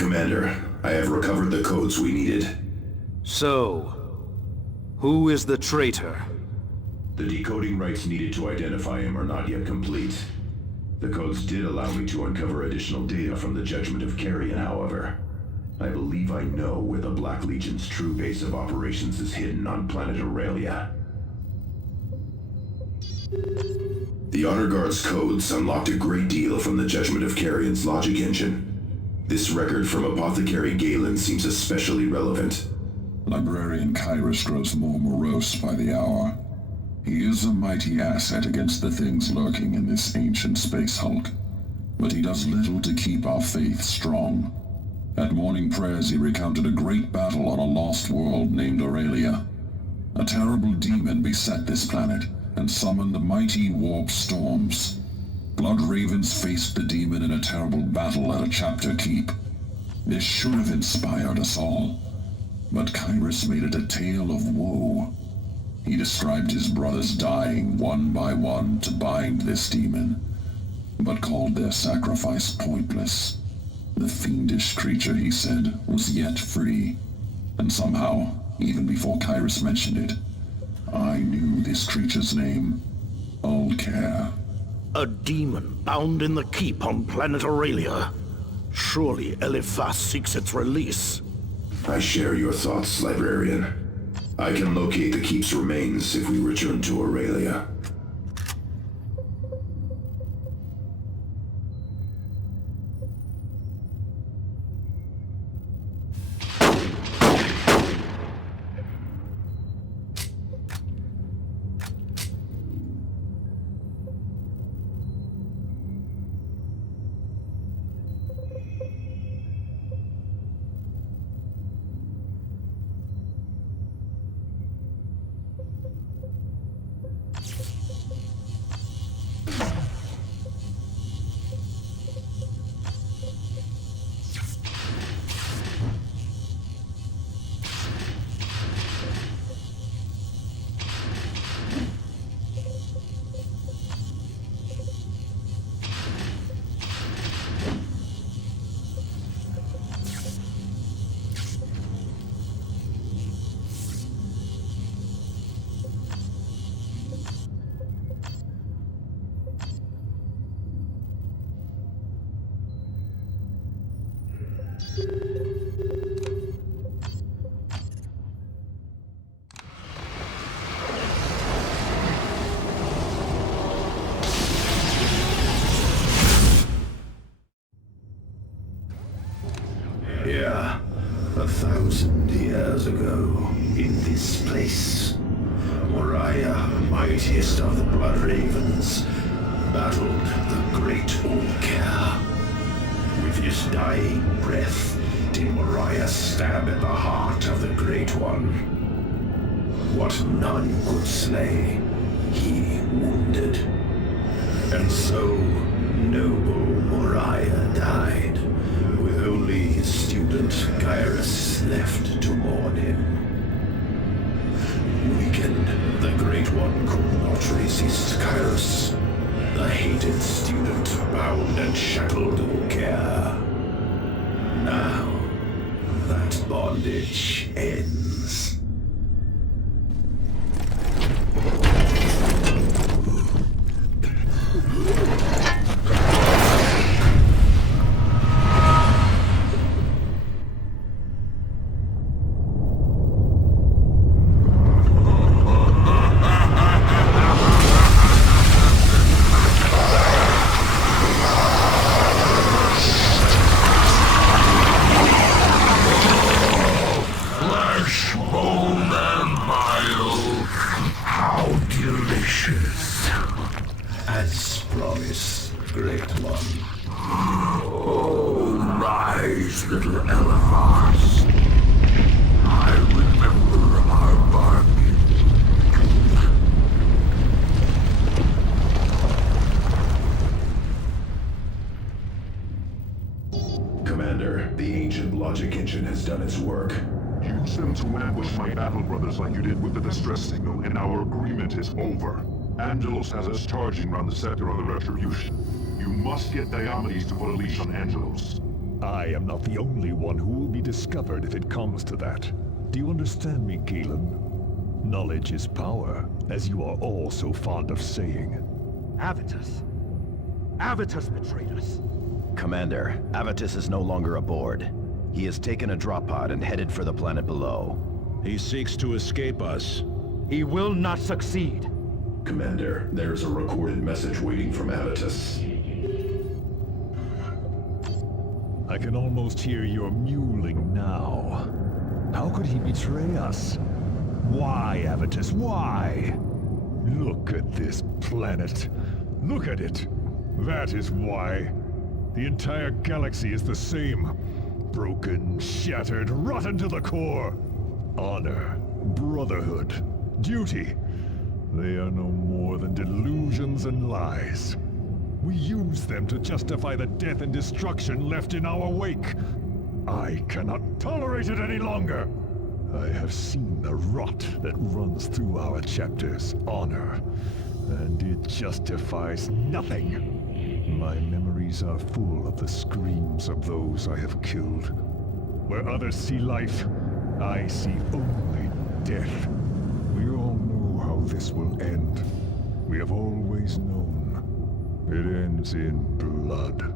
Commander, I have recovered the codes we needed. So, who is the traitor? The decoding rights needed to identify him are not yet complete. The codes did allow me to uncover additional data from the Judgment of Carrion, however. I believe I know where the Black Legion's true base of operations is hidden on planet Aurelia. The Honor Guard's codes unlocked a great deal from the Judgment of Carrion's logic engine. This record from Apothecary Galen seems especially relevant. Librarian Cyrus grows more morose by the hour. He is a mighty asset against the things lurking in this ancient space hulk, but he does little to keep our faith strong. At morning prayers he recounted a great battle on a lost world named Aurelia. A terrible demon beset this planet and summoned mighty warp storms. Blood Ravens faced the demon in a terrible battle at a chapter keep. This should have inspired us all, but Cyrus made it a tale of woe. He described his brothers dying one by one to bind this demon, but called their sacrifice pointless. The fiendish creature, he said, was yet free, and somehow, even before Cyrus mentioned it, I knew this creature's name. Ulcare. A demon bound in the keep on planet Aurelia. Surely Eliphas seeks its release. I share your thoughts, Librarian. I can locate the keep's remains if we return to Aurelia. Yeah, 1,000 years ago, in this place, Moriah, mightiest of the Blood Ravens, battled the great Ulcare. With his dying breath, did Moriah stab at the heart of the Great One. What none could slay, he wounded. And so, noble Moriah died, with only his student Cyrus left to mourn him. Weakened, the Great One could not resist Cyrus. The hated student bound and shackled Ulcare. Now, that bondage ends. As promised, Great One. Oh, rise, little Eliphas. I remember our bargain. Commander, the ancient logic engine has done its work. You sent to ambush my battle brothers like you did with the distress signal, and our agreement is over. Angelos has us charging around the sector of the Retribution. You must get Diomedes to put a leash on Angelos. I am not the only one who will be discovered if it comes to that. Do you understand me, Galen? Knowledge is power, as you are all so fond of saying. Avitus. Avitus betrayed us. Commander, Avitus is no longer aboard. He has taken a drop pod and headed for the planet below. He seeks to escape us. He will not succeed. Commander, there's a recorded message waiting from Avitus. I can almost hear your mewling now. How could he betray us? Why, Avitus, why? Look at this planet. Look at it. That is why. The entire galaxy is the same. Broken, shattered, rotten to the core. Honor, brotherhood, duty. They are no more than delusions and lies. We use them to justify the death and destruction left in our wake. I cannot tolerate it any longer. I have seen the rot that runs through our chapters, honor, and it justifies nothing. My memories are full of the screams of those I have killed. Where others see life, I see only death. We all know how this will end. We have always known. It ends in blood.